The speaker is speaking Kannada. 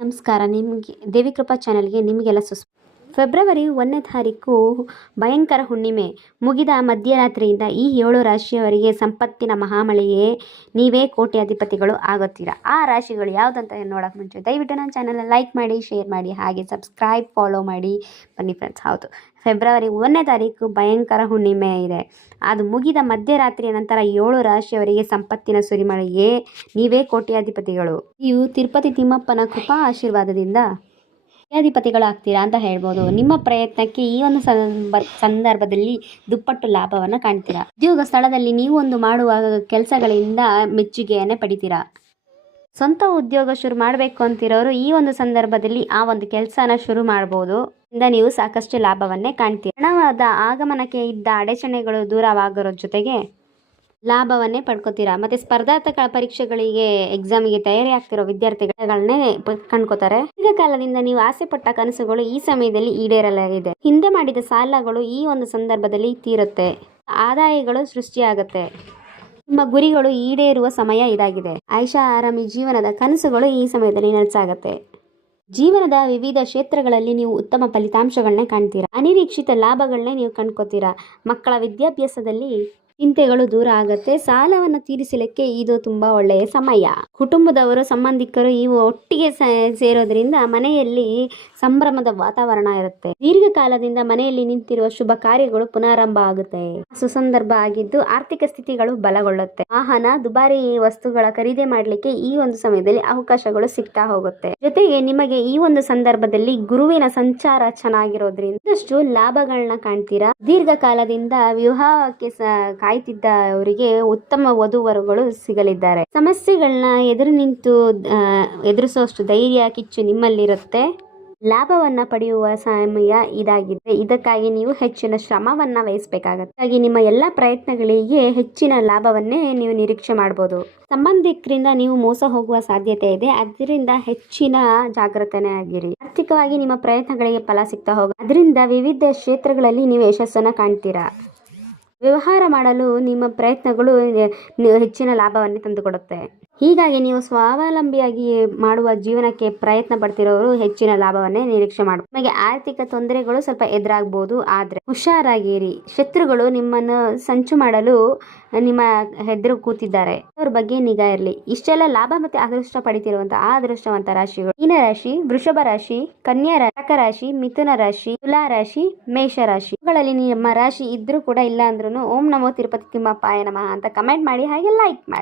ನಮಸ್ಕಾರ. ನಿಮಗೆ ದೇವಿ ಕೃಪಾ ಚಾನಲ್ಗೆ ನಿಮಗೆಲ್ಲ ಫೆಬ್ರವರಿ 1ನೇ ತಾರೀಕು ಭಯಂಕರ ಹುಣ್ಣಿಮೆ ಮುಗಿದ ಮಧ್ಯರಾತ್ರಿಯಿಂದ ಈ 7 ರಾಶಿಯವರಿಗೆ ಸಂಪತ್ತಿನ ಮಹಾಮಳೆಯೇ ನೀವೇ ಕೋಟ್ಯಾಧಿಪತಿಗಳು ಆಗುತ್ತೀರಾ. ಆ ರಾಶಿಗಳು ಯಾವುದಂತ ನೋಡೋಕೆ ಮುಂಚೆ ದಯವಿಟ್ಟು ನನ್ನ ಚಾನಲ್ನ ಲೈಕ್ ಮಾಡಿ, ಶೇರ್ ಮಾಡಿ, ಹಾಗೆ ಸಬ್ಸ್ಕ್ರೈಬ್, ಫಾಲೋ ಮಾಡಿ ಬನ್ನಿ ಫ್ರೆಂಡ್ಸ್. ಹೌದು, ಫೆಬ್ರವರಿ 1ನೇ ತಾರೀಕು ಭಯಂಕರ ಹುಣ್ಣಿಮೆ ಇದೆ. ಅದು ಮುಗಿದ ಮಧ್ಯರಾತ್ರಿಯ ನಂತರ 7 ರಾಶಿಯವರಿಗೆ ಸಂಪತ್ತಿನ ಸುರಿಮಳೆಯೇ ನೀವೇ ಕೋಟ್ಯಾಧಿಪತಿಗಳು. ನೀವು ತಿರುಪತಿ ತಿಮ್ಮಪ್ಪನ ಕೃಪಾ ಆಶೀರ್ವಾದದಿಂದ ಕೋಟ್ಯಾಧಿಪತಿಗಳಾಗ್ತೀರಾ ಅಂತ ಹೇಳ್ಬೋದು. ನಿಮ್ಮ ಪ್ರಯತ್ನಕ್ಕೆ ಈ ಒಂದು ಸಂದರ್ಭದಲ್ಲಿ ದುಪ್ಪಟ್ಟು ಲಾಭವನ್ನು ಕಾಣ್ತೀರಾ. ಉದ್ಯೋಗ ಸ್ಥಳದಲ್ಲಿ ನೀವು ಒಂದು ಮಾಡುವ ಕೆಲಸಗಳಿಂದ ಮೆಚ್ಚುಗೆಯನ್ನೇ ಪಡಿತೀರಾ. ಸ್ವಂತ ಉದ್ಯೋಗ ಶುರು ಮಾಡಬೇಕು ಅಂತಿರೋರು ಈ ಒಂದು ಸಂದರ್ಭದಲ್ಲಿ ಆ ಒಂದು ಕೆಲಸನ ಶುರು ಮಾಡ್ಬೋದು. ಇಂದ ನೀವು ಸಾಕಷ್ಟು ಲಾಭವನ್ನೇ ಕಾಣ್ತೀರಾ. ಹಣದ ಆಗಮನಕ್ಕೆ ಇದ್ದ ಅಡಚಣೆಗಳು ದೂರವಾಗಿರೋ ಜೊತೆಗೆ ಲಾಭವನ್ನೇ ಪಡ್ಕೋತೀರಾ. ಮತ್ತು ಸ್ಪರ್ಧಾತ್ಮಕ ಪರೀಕ್ಷೆಗಳಿಗೆ ಎಕ್ಸಾಮಿಗೆ ತಯಾರಿ ಆಗ್ತಿರೋ ವಿದ್ಯಾರ್ಥಿಗಳನ್ನೇ ಕಂಡ್ಕೋತಾರೆ. ದೀರ್ಘಕಾಲದಿಂದ ನೀವು ಆಸೆ ಪಟ್ಟ ಕನಸುಗಳು ಈ ಸಮಯದಲ್ಲಿ ಈಡೇರಲಾಗಿದೆ. ಹಿಂದೆ ಮಾಡಿದ ಸಾಲಗಳು ಈ ಒಂದು ಸಂದರ್ಭದಲ್ಲಿ ತೀರುತ್ತೆ. ಆದಾಯಗಳು ಸೃಷ್ಟಿಯಾಗುತ್ತೆ. ನಿಮ್ಮ ಗುರಿಗಳು ಈಡೇರುವ ಸಮಯ ಇದಾಗಿದೆ. ಆಯುಷಾ ಆರಾಮಿ ಜೀವನದ ಕನಸುಗಳು ಈ ಸಮಯದಲ್ಲಿ ನನಸಾಗುತ್ತೆ. ಜೀವನದ ವಿವಿಧ ಕ್ಷೇತ್ರಗಳಲ್ಲಿ ನೀವು ಉತ್ತಮ ಫಲಿತಾಂಶಗಳನ್ನೇ ಕಾಣ್ತೀರಾ. ಅನಿರೀಕ್ಷಿತ ಲಾಭಗಳನ್ನೇ ನೀವು ಕಂಡ್ಕೋತೀರಾ. ಮಕ್ಕಳ ವಿದ್ಯಾಭ್ಯಾಸದಲ್ಲಿ ಚಿಂತೆಗಳು ದೂರ ಆಗುತ್ತೆ. ಸಾಲವನ್ನು ತೀರಿಸಲಿಕ್ಕೆ ಇದು ತುಂಬಾ ಒಳ್ಳೆಯ ಸಮಯ. ಕುಟುಂಬದವರು, ಸಂಬಂಧಿಕರು ಇವು ಒಟ್ಟಿಗೆ ಸೇರೋದ್ರಿಂದ ಮನೆಯಲ್ಲಿ ಸಂಭ್ರಮದ ವಾತಾವರಣ ಇರುತ್ತೆ. ದೀರ್ಘಕಾಲದಿಂದ ಮನೆಯಲ್ಲಿ ನಿಂತಿರುವ ಶುಭ ಕಾರ್ಯಗಳು ಪುನರಾರಂಭ ಆಗುತ್ತೆ. ಸುಸಂದರ್ಭ ಆಗಿದ್ದು ಆರ್ಥಿಕ ಸ್ಥಿತಿಗಳು ಬಲಗೊಳ್ಳುತ್ತೆ. ವಾಹನ, ದುಬಾರಿ ವಸ್ತುಗಳ ಖರೀದಿ ಮಾಡಲಿಕ್ಕೆ ಈ ಒಂದು ಸಮಯದಲ್ಲಿ ಅವಕಾಶಗಳು ಸಿಗ್ತಾ ಹೋಗುತ್ತೆ. ಜೊತೆಗೆ ನಿಮಗೆ ಈ ಒಂದು ಸಂದರ್ಭದಲ್ಲಿ ಗುರುವಿನ ಸಂಚಾರ ಚೆನ್ನಾಗಿರೋದ್ರಿಂದ ಇನ್ನಷ್ಟು ಲಾಭಗಳನ್ನ ಕಾಣ್ತೀರಾ. ದೀರ್ಘಕಾಲದಿಂದ ವಿವಾಹಕ್ಕೆ ಕಾಯ್ತಿದ್ದವರಿಗೆ ಉತ್ತಮ ವಧುವರಗಳು ಸಿಗಲಿದ್ದಾರೆ. ಸಮಸ್ಯೆಗಳನ್ನ ಎದುರು ನಿಂತು ಎದುರಿಸುವಷ್ಟು ಧೈರ್ಯ, ಕಿಚ್ಚು ನಿಮ್ಮಲ್ಲಿರುತ್ತೆ. ಲಾಭವನ್ನ ಪಡೆಯುವ ಸಮಯ ಇದಾಗಿದೆ. ಇದಕ್ಕಾಗಿ ನೀವು ಹೆಚ್ಚಿನ ಶ್ರಮವನ್ನ ವಹಿಸಬೇಕಾಗತ್ತೆ. ಹಾಗಾಗಿ ನಿಮ್ಮ ಎಲ್ಲ ಪ್ರಯತ್ನಗಳಿಗೆ ಹೆಚ್ಚಿನ ಲಾಭವನ್ನೇ ನೀವು ನಿರೀಕ್ಷೆ ಮಾಡಬಹುದು. ಸಂಬಂಧಿಕರಿಂದ ನೀವು ಮೋಸ ಹೋಗುವ ಸಾಧ್ಯತೆ ಇದೆ. ಅದರಿಂದ ಹೆಚ್ಚಿನ ಜಾಗೃತನೇ ಆಗಿರಿ. ಆರ್ಥಿಕವಾಗಿ ನಿಮ್ಮ ಪ್ರಯತ್ನಗಳಿಗೆ ಫಲ ಸಿಗ್ತಾ ಅದರಿಂದ ವಿವಿಧ ಕ್ಷೇತ್ರಗಳಲ್ಲಿ ನೀವು ಯಶಸ್ಸನ್ನ ಕಾಣ್ತೀರಾ. ವ್ಯವಹಾರ ಮಾಡಲು ನಿಮ್ಮ ಪ್ರಯತ್ನಗಳು ಹೆಚ್ಚಿನ ಲಾಭವನ್ನೇ ತಂದುಕೊಡುತ್ತೆ. ಹೀಗಾಗಿ ನೀವು ಸ್ವಾವಲಂಬಿಯಾಗಿ ಮಾಡುವ ಜೀವನಕ್ಕೆ ಪ್ರಯತ್ನ ಪಡ್ತಿರೋರು ಹೆಚ್ಚಿನ ಲಾಭವನ್ನೇ ನಿರೀಕ್ಷೆ ಮಾಡಬಹುದು. ನಿಮಗೆ ಆರ್ಥಿಕ ತೊಂದರೆಗಳು ಸ್ವಲ್ಪ ಎದುರಾಗಬಹುದು, ಆದ್ರೆ ಹುಷಾರಾಗಿರಿ. ಶತ್ರುಗಳು ನಿಮ್ಮನ್ನು ಸಂಚು ಮಾಡಲು ನಿಮ್ಮ ಹೆದರು ಕೂತಿದ್ದಾರೆ. ಅವ್ರ ಬಗ್ಗೆ ನಿಗಾ ಇರಲಿ. ಇಷ್ಟೆಲ್ಲ ಲಾಭ ಮತ್ತೆ ಅದೃಷ್ಟ ಪಡಿತಿರುವಂತಹ ಆ ಅದೃಷ್ಟವಂತ ರಾಶಿಗಳು: ಮೀನ ರಾಶಿ, ವೃಷಭ ರಾಶಿ, ಕನ್ಯಾ ರಾಶಿ, ಕಟಕ ರಾಶಿ, ಮಿಥುನ ರಾಶಿ, ತುಲಾ ರಾಶಿ, ಮೇಷ ರಾಶಿ. ಇವುಗಳಲ್ಲಿ ನಿಮ್ಮ ರಾಶಿ ಇದ್ರೂ ಕೂಡ ಇಲ್ಲ ಅಂದ್ರೂ ಓಂ ನಮೋ ತಿರುಪತಿ ತಿಮ್ಮಪ್ಪಾಯ ನಮಃ ಅಂತ ಕಮೆಂಟ್ ಮಾಡಿ, ಹಾಗೆ ಲೈಕ್ ಮಾಡಿ.